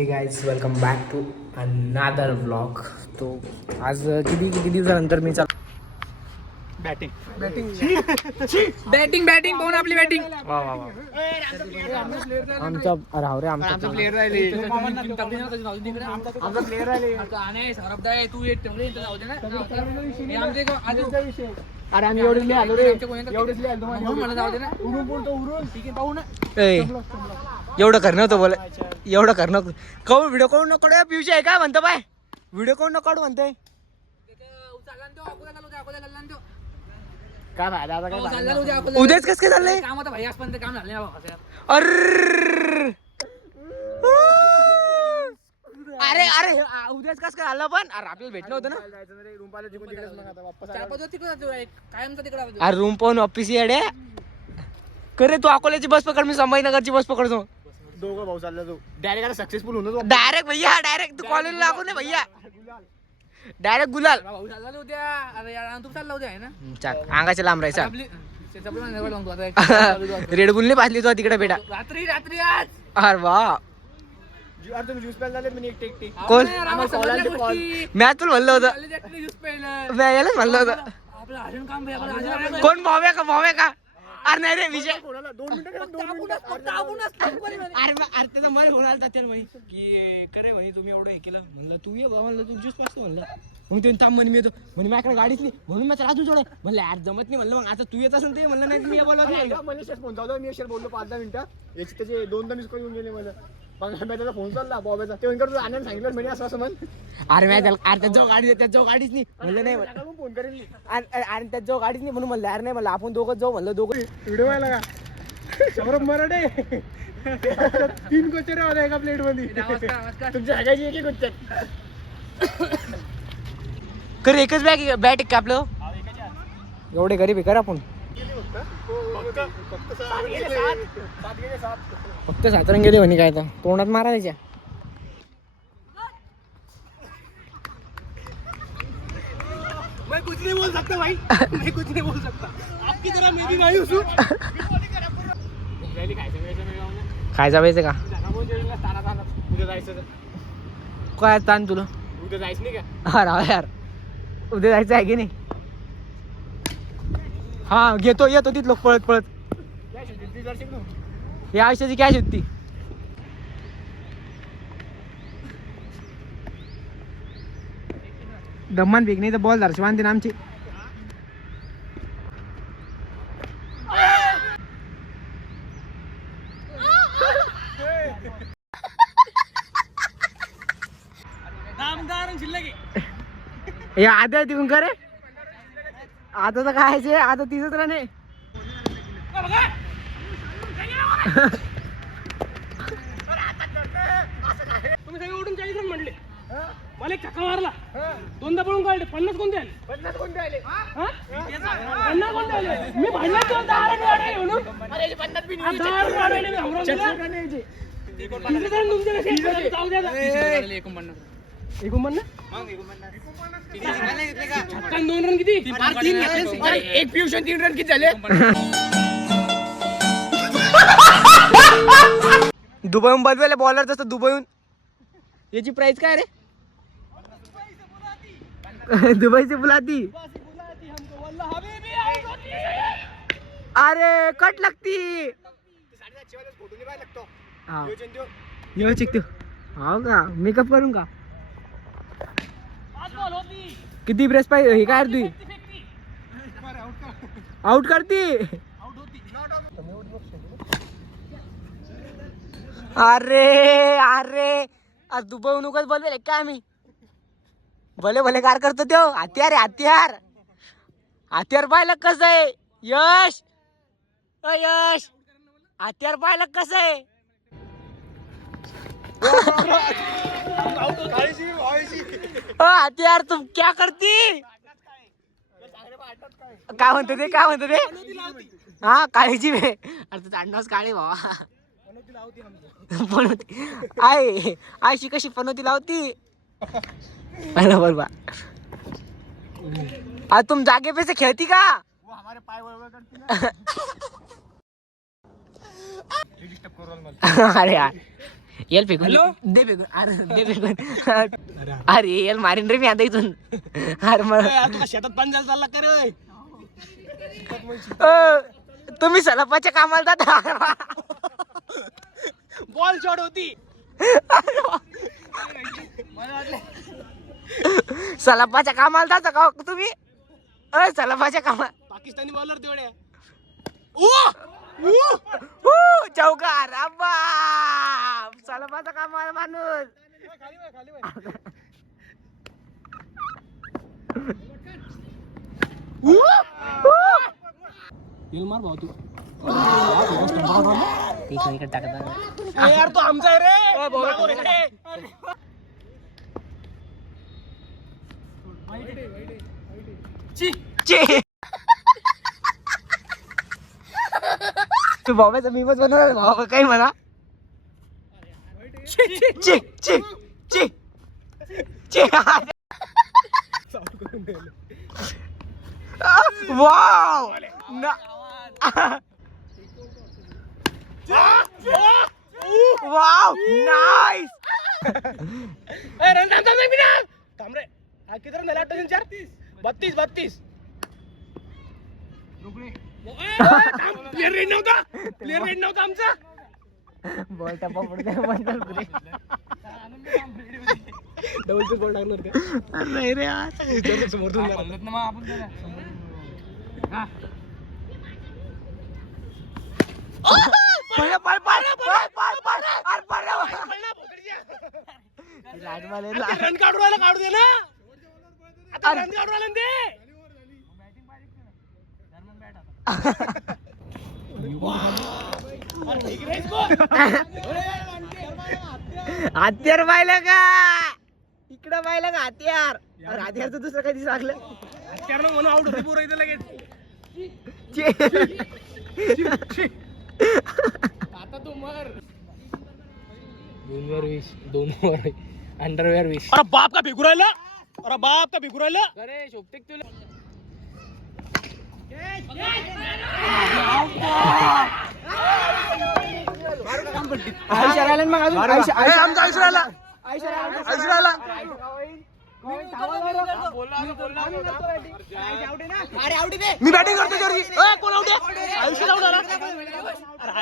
हे guys welcome back to another vlog. तो आज किती दिवसानंतर मी बॅटिंग पाहून आपली बॅटिंग वा वा वा आमचा राव रे आमचा प्लेयर राहिले आमचा प्लेयर राहिले सौरभ दाय तू एक जाऊ दे ना आमचे अरे आम्ही एवढेच लय आलो रे मला जाऊ दे ना उरून ठीक आहे पाहू ना. एवढं करणं होतं बोल. एवढं करणं काढू व्हिडिओ काढून नको काढू. पिवशी आहे काय म्हणतो बाय व्हिडिओ काढून नको काढू म्हणतोय. काय फायदा आता काय उद्याच कसं काय चाललंय काम होतं भाई आजपर्यंत काम झाले अरे अरे उद्याच कसं काय आलं पण अरे आपल्याला भेटलं होतं ना. कायमचा तिकडे अरे रूम पाहून ऑफिस येडे करे तू अकोल्याची बस पकड मी संभाजीनगरची बस पकडतो. दोघं भाऊ चालला तो डायरेक्ट आता सक्सेसफुल होऊन डायरेक्ट भैया डायरेक्ट तू कॉलेज लागू नये भैया डायरेक्ट गुलाल. भाऊ चालला उद्या अरे यार तू चालला उद्या आहे ना अंगाच्या लांब राहायचा. रात्री रेडबुलने पाजली तो तिकडे बेटा. रात्री आज अरे वा अरे तुम्ही ज्यूस प्यायला झाले मी एक टेक कोण कॉल मी तुला म्हणलं होतं मी यालाच म्हणलं होतं. आपलं अजून काम भाई आपलं कोण भावे का अरे नाही रे विजय. 2 मिनिटं अरे त्याचा मन होणार त्याला म्हणे की करे म्हणे तुम्ही एवढं हे केलं म्हणलं तू ये बाबा म्हणलं तू ज्यूस पासतो म्हणलं. मग ते थांब म्हणे मी येतो म्हणे माझ्याकडे गाडीच नाही म्हणून मी अजून जोडे म्हणलं यार जमत नाही म्हणलं. मग आता तू येत असेल ते म्हणलं नाही मी बोलत नाही. मनीष फोन चालू मी अक्षर बोललो 5-10 मिनिटं याची त्याचे 2 मिस करून गेले मला. मग त्याचा फोन चालला बॉबेचा ते म्हणतो आनंद सांगितलं म्हणे असं म्हण. अरे मी त्याच्या गाडीच नाही म्हणलं नाही फोन करेल आणि त्याच्या गाडीच नाही म्हणून म्हणलं यार नाही म्हणलं आपण दोघं जाऊ म्हणलं दोघं. व्हिडिओ व्हायला का सौरभ मराठे 3 कोचरे होते एका प्लेट मध्ये तुमच्या हागायची एक कोचर करे एकच बॅट का आपलं एवढे गरीब आहे कर आपण फक्त 7 रन गेले म्हणे काय तर तोंडात मारायच्या. मैं कुछ नहीं बोल सकता भाई मैं कुछ नहीं बोल सकता आपकी तरह मैं भी नहीं हूं. खायचा पाहिजे का उद्या जायचं काय ताण तुला उद्या जायचं नाही का अरे यार उद्या जायचं आहे की नाही. हा घेतो येतो तिथं लोक पळत या आयुष्याची कॅश होती. दम्मान फेक नाही तर बॉल धरशी बांधते ना आमची. हे आद्या तिकून का रे आता तर काय आता 30च रन आहे. तुम्ही सगळे उठून 40 रन म्हणले मला एक छक्का मारला 2दा पळून काढले 50 कोणते आले 50 कोणते आले 50 कोणते आले मी भांडला तो 10 रन वाढले म्हणून अरे 50 बी 10 रन वाढले मी हरवून गेला. किती रन तुमचे कसे जाऊ द्या 49 छक्का 2 रन किती एक फ्युजन 3 रन किती झाले दुबईहून बदलेले बॉलर तसं दुबईहून याची प्राइस काय रे दुबईची बुलाती. अरे कट लागती हा येऊ शिकतो हो का मेकअप करून का किती ब्रेस पाहिजे हे काय तू आउट करती. अरे आज दुबई नुकच बोलवेल काय आम्ही भले कार करतो त्यो हत्यार हत्यार पाहिलं कसं आहे यश हत्यार पाहिलं कसं आहे. हत्यार तुम क्या करती काय म्हणतो ते हा काळीची वे अरे तुझा अंडाच काळे भावा पनोती आयशी कशी पनोती लावती बरोबर बा. आज तुम जागे पे से खेळती का वो हमारे पाय वळवळ करते ना अरे यार येल फेकून दे फेकून अरे दे फेकून अरे येल मारीन रे मी आता इथून अरे मग तुला शेतात पाणी जायला चालला का रे तुम्ही सलापाच्या कामाला जाता बॉल शॉट होती सलापाच्या कामाला जाता का तुम्ही सलापाच्या कामाला पाकिस्तानी बॉलर तेवढ्या चौकार अब्बा सलापाच्या कामाला माणूस मार भाऊ तू इकडे टाकत यार तो आमचा आहे रे तू बाबाचा मीमच बनवणार बाबा काही म्हणा ची ची ची ची वाव वाव नाईस थांब रे हा किती रन झाला 32 प्लेअर रेड नव्हता आमचा बॉल टप्पा पडते डबल बॉल टाकणार का नाही रे आज समोर रन काढू दे ना आता रन काढू राहिला ते हत्यार पाहिलं का इकडं पाहिलं का हत्यार हत्यारचं दुसरं काही लागलं हत्यार म्हणून आउट होते पोरं इथं लगेच आता तू मर 2 ओव्हर अंडरवेअर विश अरे बाप का भिगू राहिला अरे शोभतेक तुला मी बॅटिंग करतो कोण आउट आयुष्य आउट झाला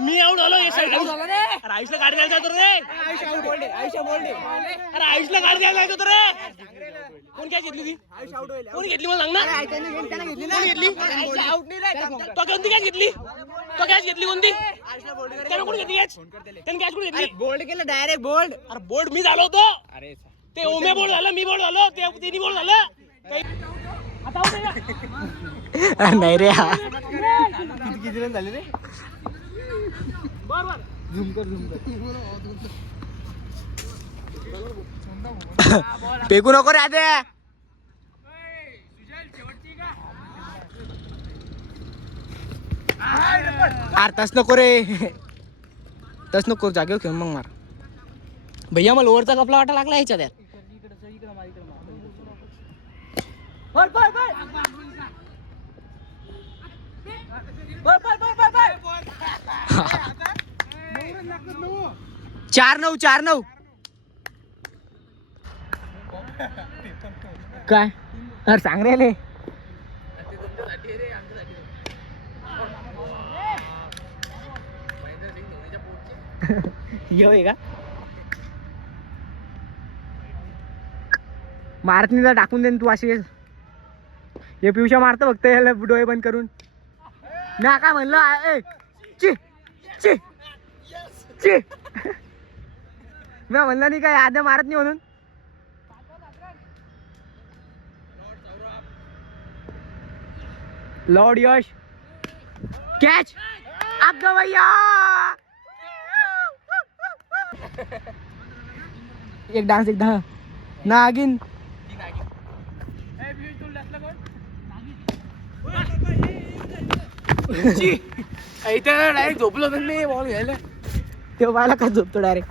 मी आउट झालो आयुषला गाडी द्यायला जातो रे अरे आयुषला गाडी द्यायला जातो रे कोण कॅच घेतली ती कोण घेतली मला सांग ना कोण घेतली तो कोणती कॅच घेतली कोणती त्याने कोण घेतली कॅच त्याने कॅच कोण घेतली बोल्ड केलं डायरेक्ट बोल्ड अरे बोल्ड मी झालो होतो अरे ते ओमे बोल्ड झालं मी बोल्ड झालो ते तिन्ही बोल्ड झालं आता नाही रे किती रन झाले रे बर फेकू नको रे आदे अरे तस नको रे तस नको जागेवर खेळ मग मार भैया मला ओव्हरचा कपला वाटा लागला ह्याच्यात यार चार नऊ काय अरे सांग रे येऊ का मारत नाही टाकून दे तू अशी हे पिवशा मारतो फक्त याला डोळे बंद करून ना काय म्हणलं ची ची ची मी म्हणलं नाही काय आद्या मारत नाही म्हणून लॉर्ड यश कॅच अब भैया एक डान्स एकदा नागिन डायरेक्ट झोपलो मी बॉल घ्यायला तेव्हा पाहिला का झोपतो डायरेक्ट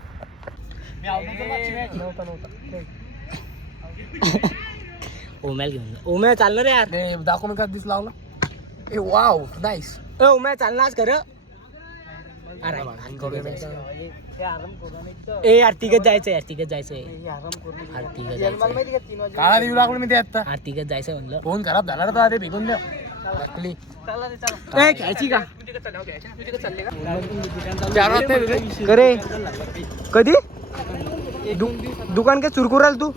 ओम्याला घेऊन ओम्या चालणार रे यार दाखव मी का दिस लावला ए वाव नाईस ओम्या चालणार खरं ए यार तिघच जायचंय यार तिघच जायचंय काळा देऊ लागलो मी ते आता तिघच जायचंय म्हणलं फोन खराब झाला तर ते भेटून द्या टाकली घ्यायची का करे कधी दुकान काय चुरकुराल तू